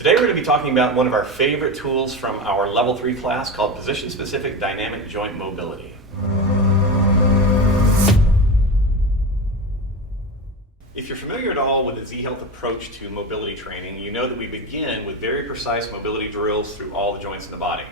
Today we're going to be talking about one of our favorite tools from our Level 3 class called Position-Specific Dynamic Joint Mobility. If you're familiar at all with the Z-Health approach to mobility training, you know that we begin with very precise mobility drills through all the joints in the body.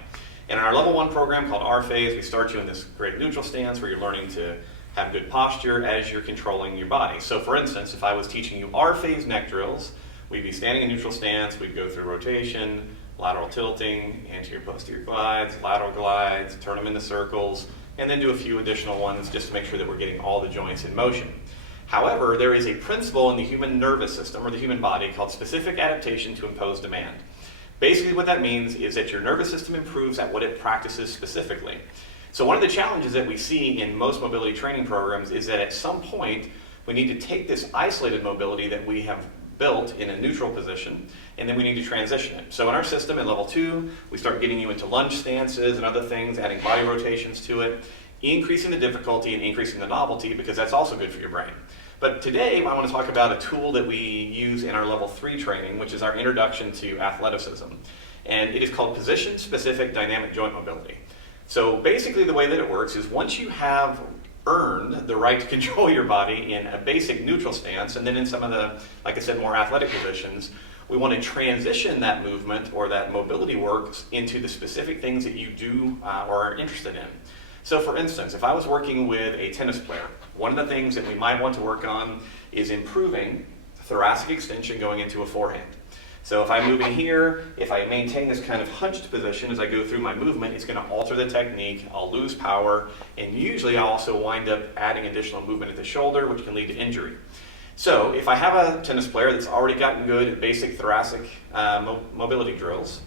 And in our Level 1 program called R-Phase, we start you in this great neutral stance where you're learning to have good posture as you're controlling your body. So for instance, if I was teaching you R-Phase neck drills, we'd be standing in neutral stance, we'd go through rotation, lateral tilting, anterior posterior glides, lateral glides, turn them into circles, and then do a few additional ones just to make sure that we're getting all the joints in motion. However, there is a principle in the human nervous system or the human body called specific adaptation to imposed demand. Basically what that means is that your nervous system improves at what it practices specifically. So one of the challenges that we see in most mobility training programs is that at some point we need to take this isolated mobility that we have built in a neutral position, and then we need to transition it. So in our system in Level 2, we start getting you into lunge stances and other things, adding body rotations to it, increasing the difficulty and increasing the novelty because that's also good for your brain. But today I want to talk about a tool that we use in our Level 3 training, which is our introduction to athleticism. And it is called Position-Specific Dynamic Joint Mobility. So basically the way that it works is once you have earned the right to control your body in a basic neutral stance, and then in some of the, like I said, more athletic positions, we want to transition that movement or that mobility work into the specific things that you do or are interested in. So for instance, if I was working with a tennis player, one of the things that we might want to work on is improving thoracic extension going into a forehand. So if I'm moving here, if I maintain this kind of hunched position as I go through my movement, it's going to alter the technique, I'll lose power, and usually I'll also wind up adding additional movement at the shoulder, which can lead to injury. So if I have a tennis player that's already gotten good at basic thoracic mobility drills,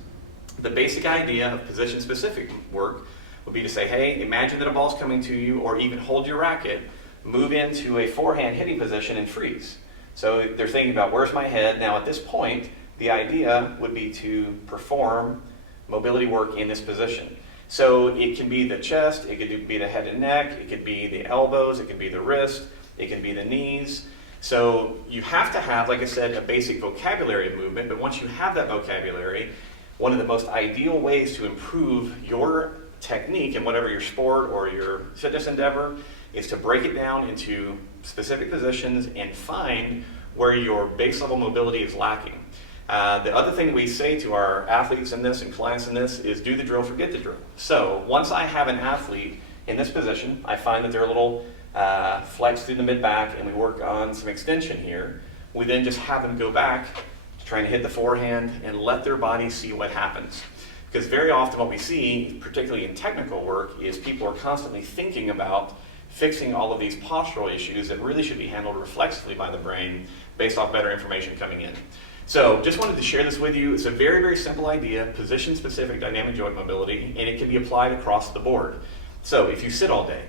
the basic idea of position-specific work would be to say, hey, imagine that a ball's coming to you, or even hold your racket, move into a forehand hitting position and freeze. So they're thinking about where's my head. Now at this point, the idea would be to perform mobility work in this position. So it can be the chest, it could be the head and neck, it could be the elbows, it could be the wrist, it can be the knees. So you have to have, like I said, a basic vocabulary of movement, but once you have that vocabulary, one of the most ideal ways to improve your technique in whatever your sport or your fitness endeavor is to break it down into specific positions and find where your base level mobility is lacking. The other thing that we say to our athletes in this and clients in this is do the drill, forget the drill. So once I have an athlete in this position, I find that they're a little flexed through the mid-back and we work on some extension here. We then just have them go back to trying to hit the forehand and let their body see what happens. Because very often what we see, particularly in technical work, is people are constantly thinking about fixing all of these postural issues that really should be handled reflexively by the brain based off better information coming in. So just wanted to share this with you. It's a very, very simple idea, position-specific dynamic joint mobility, and it can be applied across the board. So if you sit all day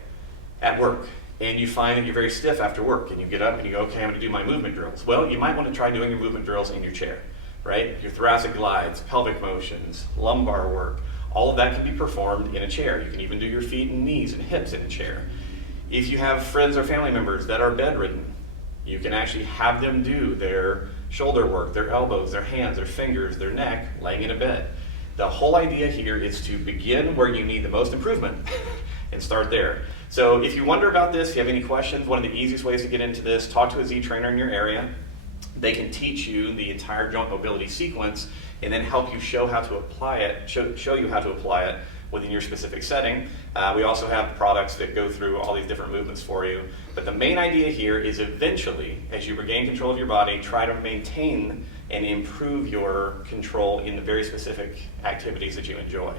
at work and you find that you're very stiff after work and you get up and you go, okay, I'm going to do my movement drills. Well, you might want to try doing your movement drills in your chair, right? Your thoracic glides, pelvic motions, lumbar work, all of that can be performed in a chair. You can even do your feet and knees and hips in a chair. If you have friends or family members that are bedridden, you can actually have them do their shoulder work, their elbows, their hands, their fingers, their neck, laying in a bed. The whole idea here is to begin where you need the most improvement and start there. So if you wonder about this, if you have any questions, one of the easiest ways to get into this, talk to a Z trainer in your area. They can teach you the entire joint mobility sequence and then help you show how to apply it, show you how to apply it within your specific setting. We also have products that go through all these different movements for you. But the main idea here is eventually, as you regain control of your body, try to maintain and improve your control in the very specific activities that you enjoy.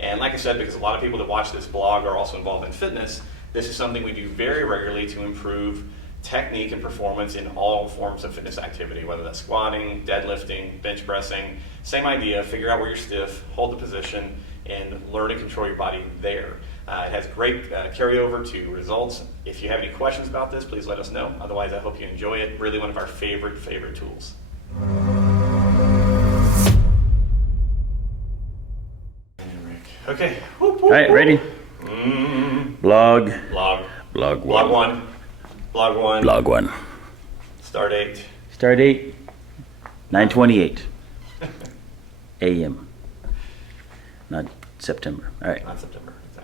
And like I said, because a lot of people that watch this blog are also involved in fitness, this is something we do very regularly to improve technique and performance in all forms of fitness activity, whether that's squatting, deadlifting, bench pressing. Same idea, figure out where you're stiff, hold the position, and learn to control your body there. It has great carryover to results. If you have any questions about this, please let us know. Otherwise, I hope you enjoy it. Really one of our favorite tools. Okay. All right, ready? Blog. Blog one. Blog one. Start date. Start date, 9/28. AM. Not September. All right. Not September, exactly.